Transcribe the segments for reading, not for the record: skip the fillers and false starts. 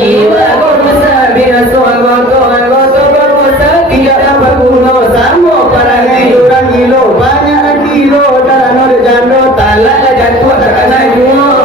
jiwa kursa biasa goto berpuasa tidak dapat kuno samo para kilo banyak kilo tanah jando tala jatuh karena jual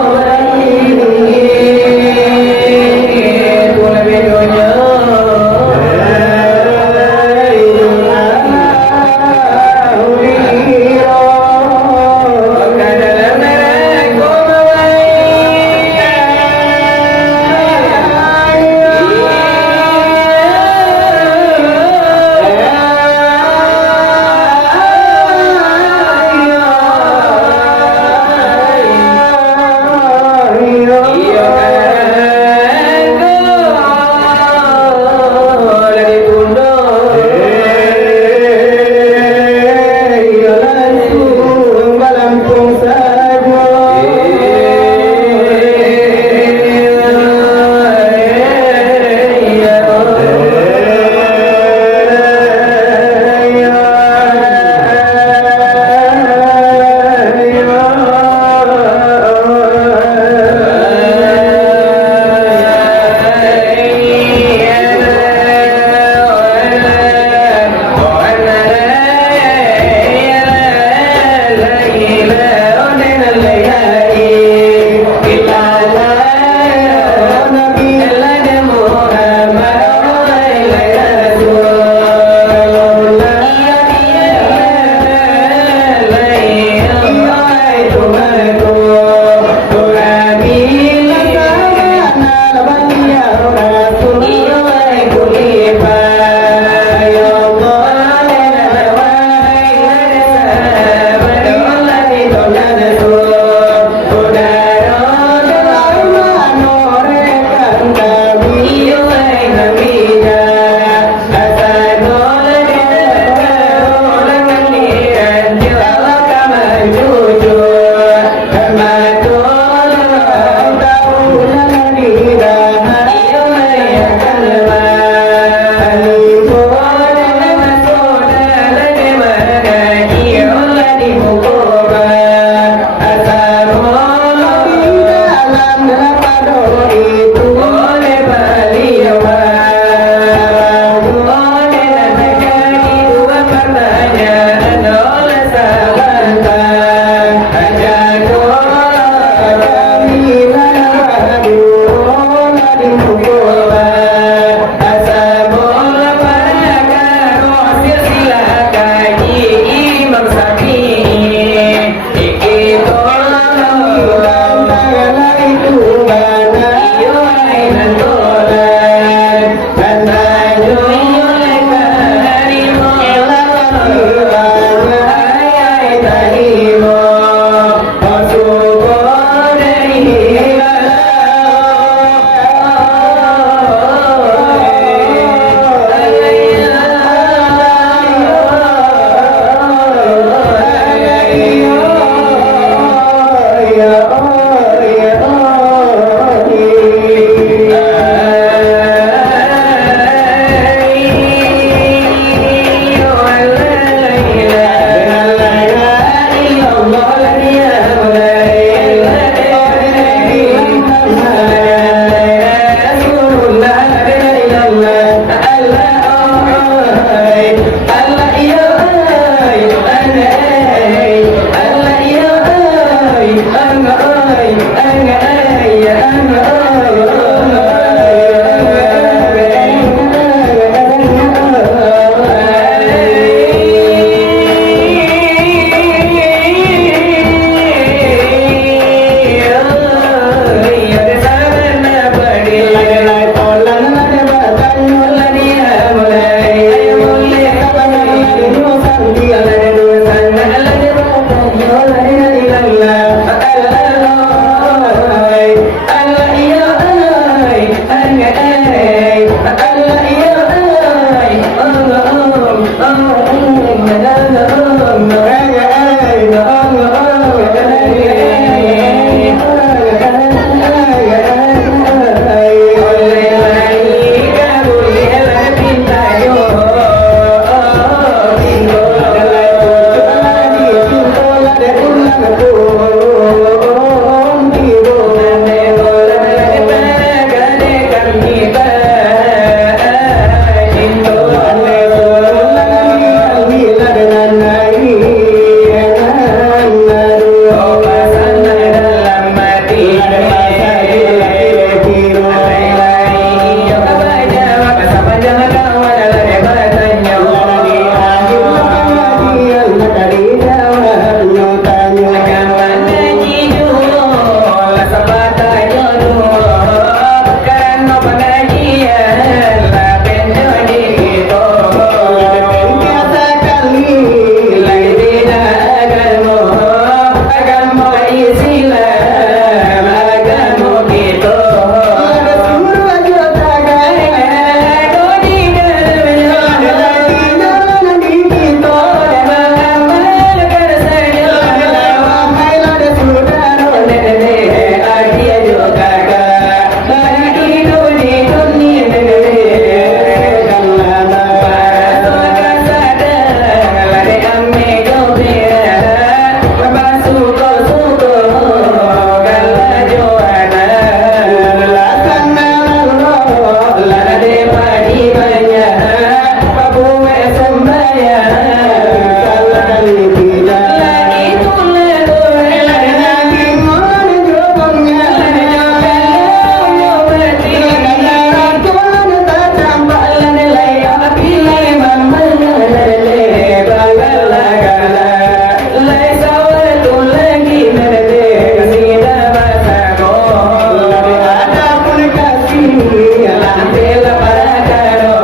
bela para karo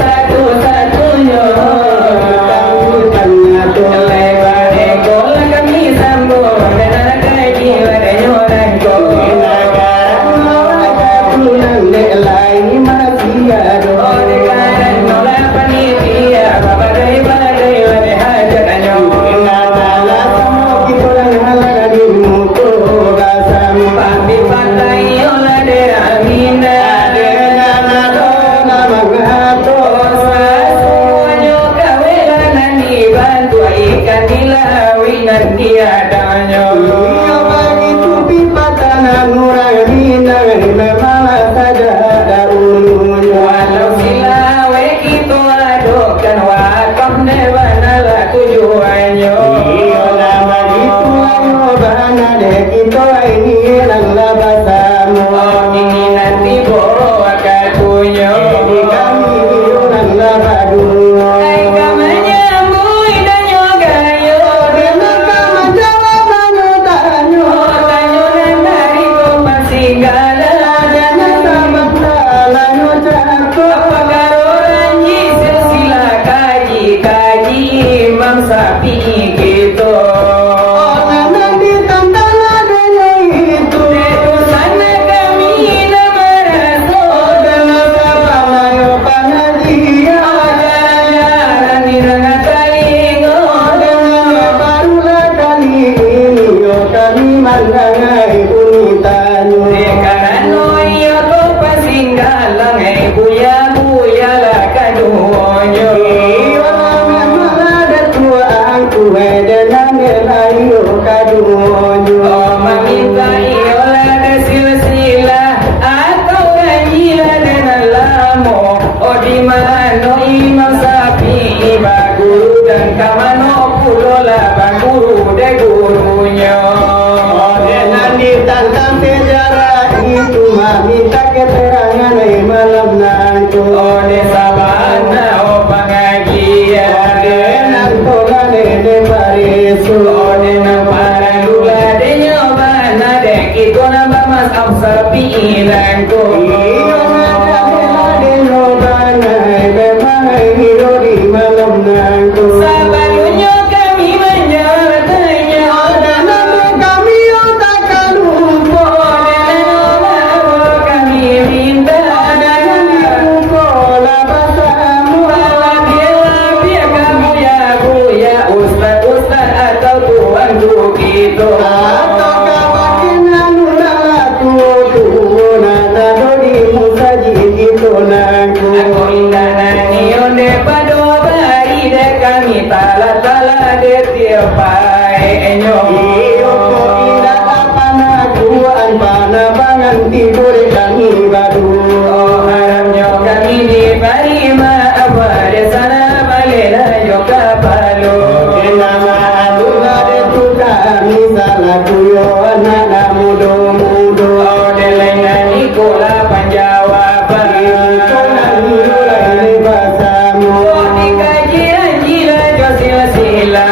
satu-satunya tanya tole bare kol kami sambung dan kaji wade nyoran ko pulang delai masia do karan nola panitia babadai badai wade hajat anyo nala samo kipulang halaga di mutu gasam pambi patai ola de amina de nana do namagato semuanya kawela nani bantu ikan dilawi nanti adanya bagi tupi patana nurani nang memang saja ada ulunya walau silawe kita adokan wakam dewana la tujuannya nama itu ayo bahana de kita ini nang labasamu ini nanti bawa katunya di kami nang labadu ai kamanya mui danyo gayo dena kamanja tanyo tanyo dan dari ko pasigala dana sabakala no jatuh pagaroran sila kaji kaji imam sapi gitu nanang ditantang adanya itu sana kami nama rasul dana sabalayo panadia jalan niranga kalingo dana barulah kali ini yo kami mandangai unitanyo karano iyo ko pasinggalang buya buya lah kaduonyo iyo ada tuang kuwe dan nelayo kaduonyo maminta iyo lah de silsila atau gajila dan lamo di mano imam sapi baguru dan kamano pulola baguru de gurunya dan ditantang sejarah itu minta keterangan malam nanti de sabana pengajian de nantola de parisu de naparandula de nyobana de kita nama mas sapi ilangku iyo de nyobana memang hiro di malam nanti sabalunya kami menjawabnya dan nama kami takkan lupa kami minta dan kola basamu biar kamu ya ustaz atau tuan gitu atau kabakin nuratu nana dodi musaji gitu nangku aku indah nani onde pado bari de kami tala de tiopai enyo iyo ko indah apana kuan pana bangan tidur kami badu haramnya kami di bari ma abare sana balela yo kapalo nama aduna de tu kami salah kuyo nana mudo mudo de lain nikola panjawaban kola nilai basamu dikaji anjila josila sila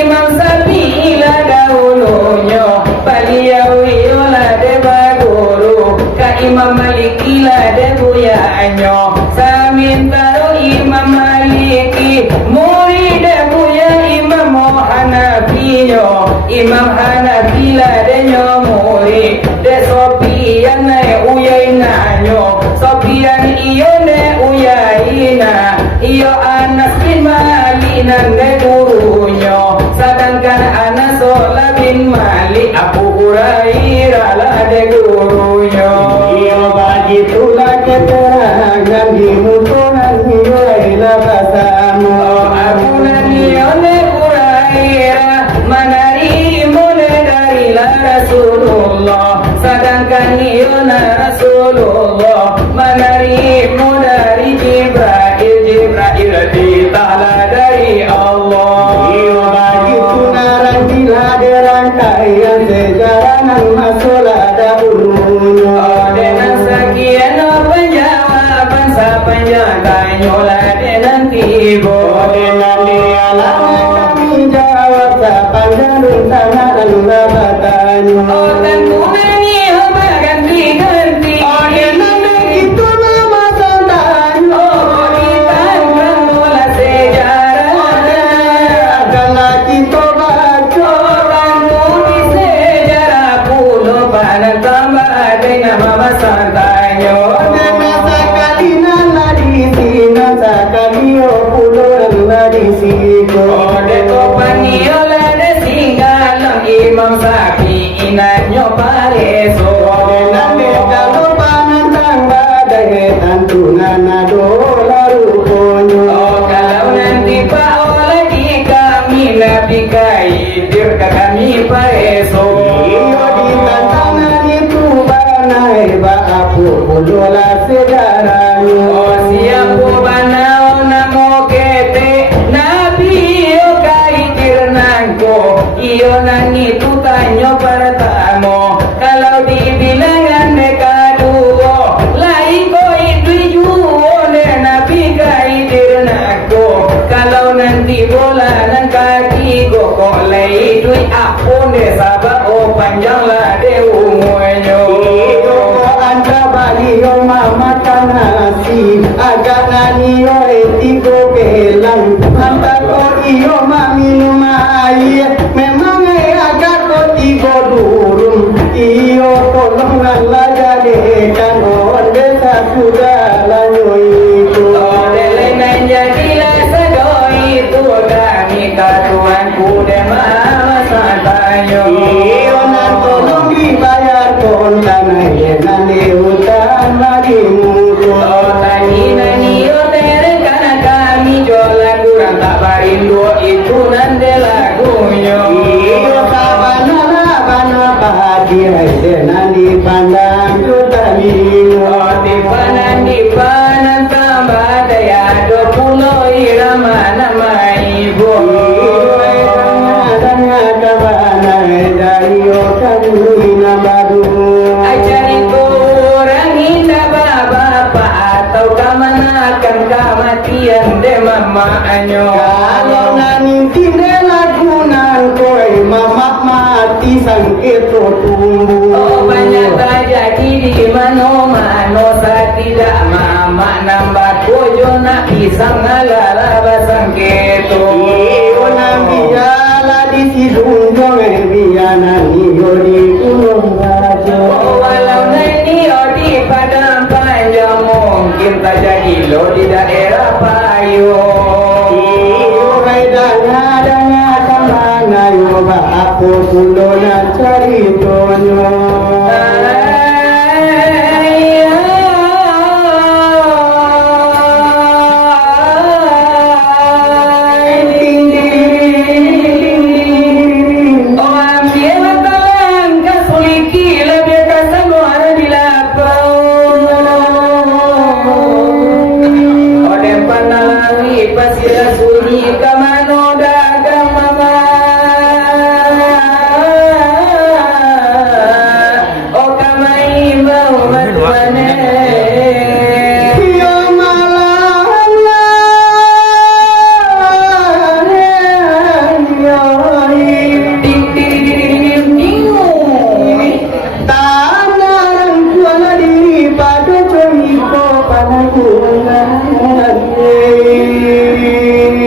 imam sapi ila dahulunya baliau iola de baguru ka imam malik ila de buyanyo samintaro imam maliki murid de buya imam hanafiyo imam hanafila de nyomuri de sopian na uyainanyo sopian iyo ne uyaina iyo anas bin malina ne gurunya sedangkan anas bin malik abu hurairah lah de gurunya iyo bagi tulah keterangan di mutunan iyo ila basamu abu nanione hurairah manarimu dari Rasulullah sedangkan iyo na Rasulullah manarimu dari Jibril ditala dari Allah iyo bagi tunaran di rangkaian sejarah nan masalah dahulunya dengan sekian penjawaban sepanjang tanyola dengan tibo dengan dialah kami jawab sepanjang rencana dan labatannya dan kunani ganti-ganti dengan itu bola sejarahnya. Oh siapa banao namo kete nabi yo kaitir nangko iyo nani tutanyo pertamo kalau dibilangan mereka duo laiko itu juo nabi kaitir nangko kalau nanti bola nang kaki kok lay duit apun de sabak o panjang lah de umurnya. Anda bali yo mama tanasi agak nani yo etiko kelang anta ko iyo mami numai memang agak ko tigo durung iyo tolong Allah jadikan on desa sudah lanyo itu Oleh menjadilah sedoi itu kami katuanku demam santayo. iyo nan tolong dibayar kontan nanti utang lagi mutu. Oh tadi nani yo terekana kami jualan kurang tak barindo itu nanti lagunya. Iyo sabana bahagia nanti pandang jutamiyo. Oh tipanan dipanan tambah daya 20 irama nama ibu. Ajari kurang indah bapak atau kamanakan kematian de mama anyo. Kalau nani tidak lagunan koi mamak mati sangketo tumbuh. Oh banyak terjadi di mano saat tidak mama nambah kojo nak pisang alala basang keto. Iyo nabi ala di sidung jong biana niyo di gunung raja. Oh walau nani di padang panjang mungkin tak jadi lo di daerah payo. Iyo danga kamana yo ba aku kulona cari tonyo. Pasir sunyi kamano dagang mama. Oh kamai mau matuane. Iyo Ding ding ding ding ding. tanah kuala diri pada cemiko panakungan.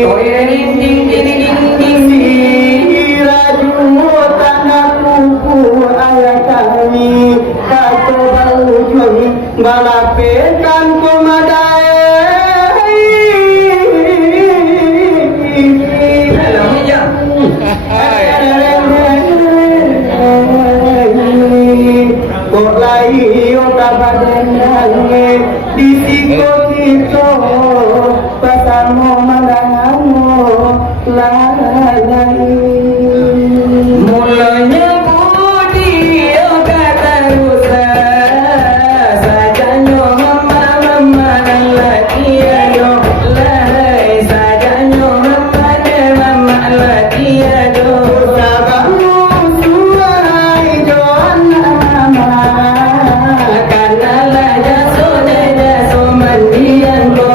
Oh ding ding ding ding ding. Raju tanah kuku ayah kami kata bau jui balapekan komadai. Hello ya. Kok lai o kabadenange di siko pasamo mandangamo lalai. Mulanya budi kata rusa sajanyo mama lagi ayo lai sajanyo mama lagi ayo. Sabamu suai joanna Karena laja so mandian ko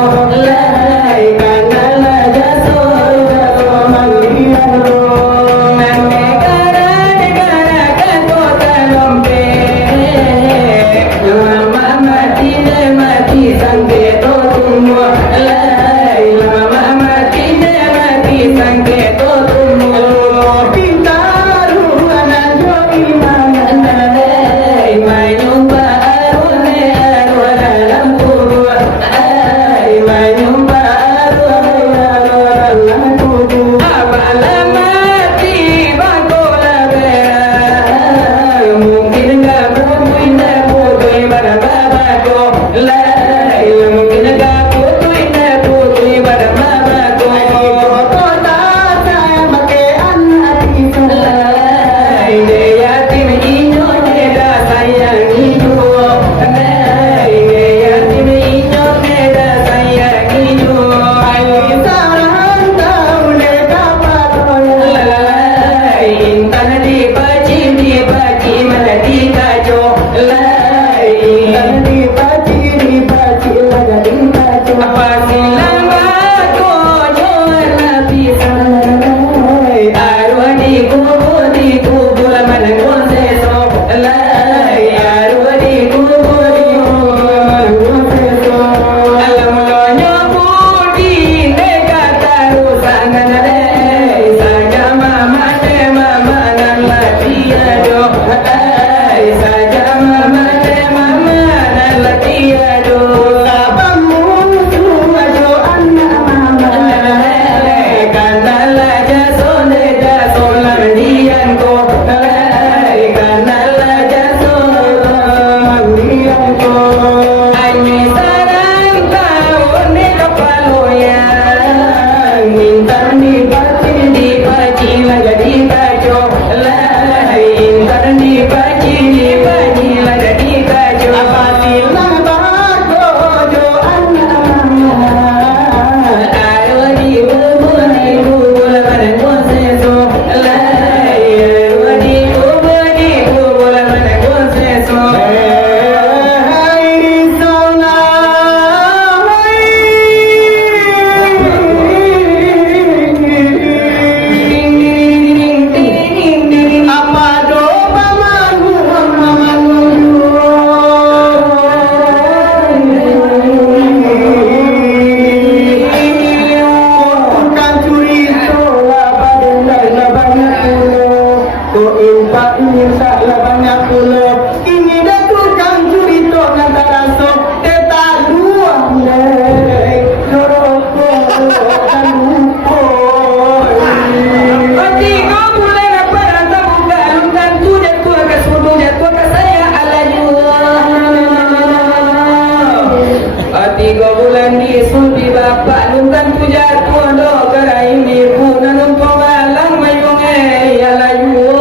3 bulan di sulbi bapak luntan tu jatuh do kerai miku nanung komalang mayunge ya layu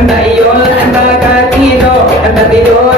Anda iyo, anda katido, anda tido.